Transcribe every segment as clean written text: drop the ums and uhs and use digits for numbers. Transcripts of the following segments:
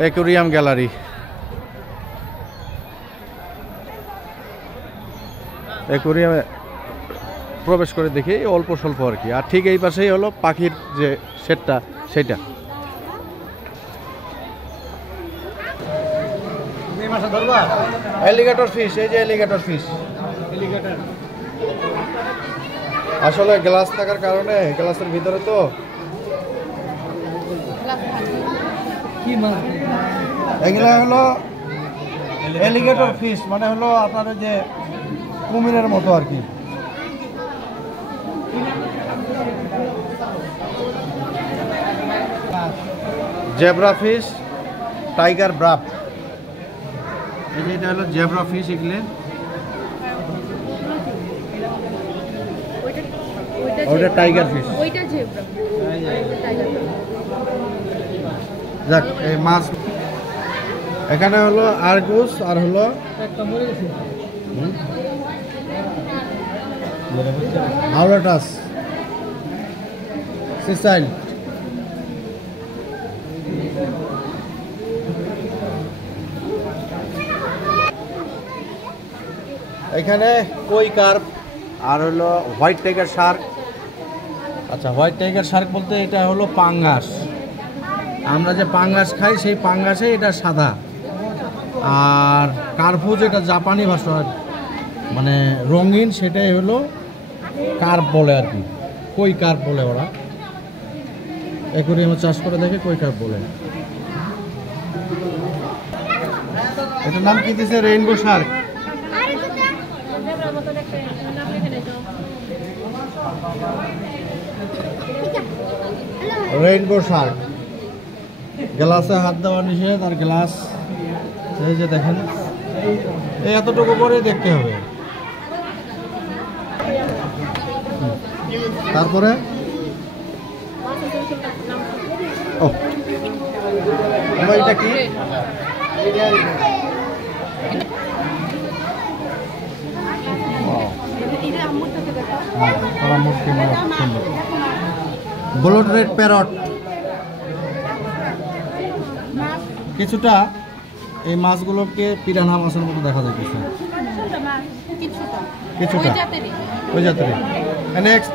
Aquarium gallery. অ্যাকোয়ারিয়ামে প্রবেশ করে দেখি অল্প স্বল্প আর কি। আর ঠিক এই পাশেই হলো পাখির যে শেডটা সেটা। এলিগেটর ফিশ, এই যে এলিগেটর ফিশ। আসলে গ্লাস থাকার কারণে গ্লাসের ভিতরে তো এগুলা হলো এলিগেটর ফিশ, মানে হলো আপনাদের যে কুমিরের মতো আর কি। জেব্রা ফিশ, টাইগার ব্রাপ, এই যে এটা হলো জেব্রা ফিশ। এগুলো ওইটা টাইগার ফিশ, ওইটা জেব্রা। যাক, এই মাছ এখানে হলো আরগুস আর হলো হাওলাটাস, সিসাইল। এখানে কই কার্প আর হলো হোয়াইট টাইগার শার্ক। আচ্ছা, হোয়াইট টাইগার শার্ক বলতে এটা হলো পাঙ্গাস। আমরা যে পাঙ্গাস খাই সেই পাঙ্গাসে এটা সাদা। আর কার্পু যেটা জাপানি ভাষা মানে রঙিন, সেটাই হলো কার্প বলে আর কি। কই কার্প বলে ওরা, অ্যাকোয়ারিয়ামে চাষ করে দেখে কই কার্প বলে। এটার নাম কি দিয়েছে? Rainbow Shark. Rainbow Shark. গ্লাসে হাত দেওয়া নিষেধ। আর গ্লাস এই যে দেখেন, এই এতটুকু করে দেখতে হবে। তারপরে ও এটা কি? Blood red parrot. কিছুটা এই মাছগুলোকে পিরানহা মাছের মতো দেখা যায়, কিছুটা ওই জাতেরই। Next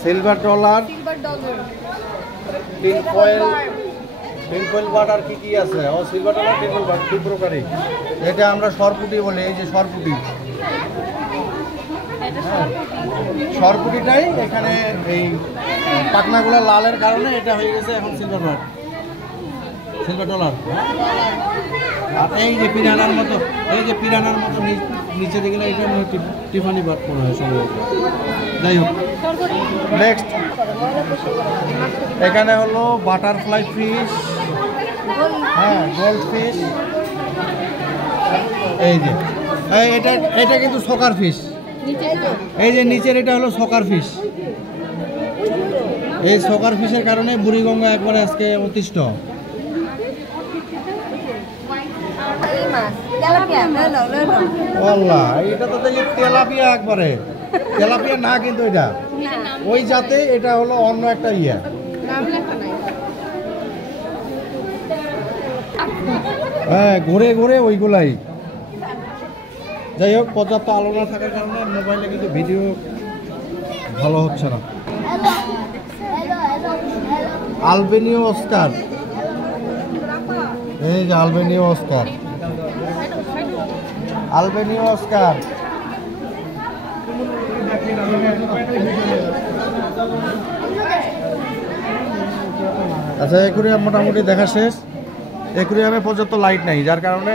silver dollar, tinfoil butter. কি কি আছে? ও সিলভার ডলার, টিনফয়েল বাটার, দুই প্রকারই। এটা আমরা সরপুটি বলি। এই যে সরপুটি, সরপুটিটাই এখানে এই পাখনাগুলো লালের কারণে এটা হয়ে গেছে এখন সিলভার বাট, সিলভার ডলার। আর এই যে পিরানার মতো, এই যে পিরানার মতো নিচে দিকে এটা টিফানি বাট মনে হয় সম্ভবত। যাই হোক, নেক্সট এখানে হলো বাটারফ্লাই ফিশ, হ্যাঁ গোল্ড ফিশ। এই যে এটা কিন্তু সকার ফিশ। এই যে নিচের এটা হলো সকার ফিশ। এই সকার ফিশের কারণে বুড়িগঙ্গা একবারে আজকে অতিষ্ঠ। এটা তো দেখি তেলাপিয়া একবারে। তেলাপিয়া না কিন্তু এটা ওই জাতে, এটা হলো অন্য একটা ইয়া। হ্যাঁ, ঘুরে ঘুরে ওইগুলাই। যাই হোক, পর্যাপ্ত আলো না থাকার কারণে মোবাইলে কিন্তু ভিডিও ভালো হচ্ছে না। আলবেনীয় অস্কার, এই যে আলবেনীয় অস্কার, আলবেনীয় অস্কার। আচ্ছা, অ্যাকোয়ারিয়াম মোটামুটি দেখা শেষ। অ্যাকোয়ারিয়ামে পর্যাপ্ত লাইট নাই, যার কারণে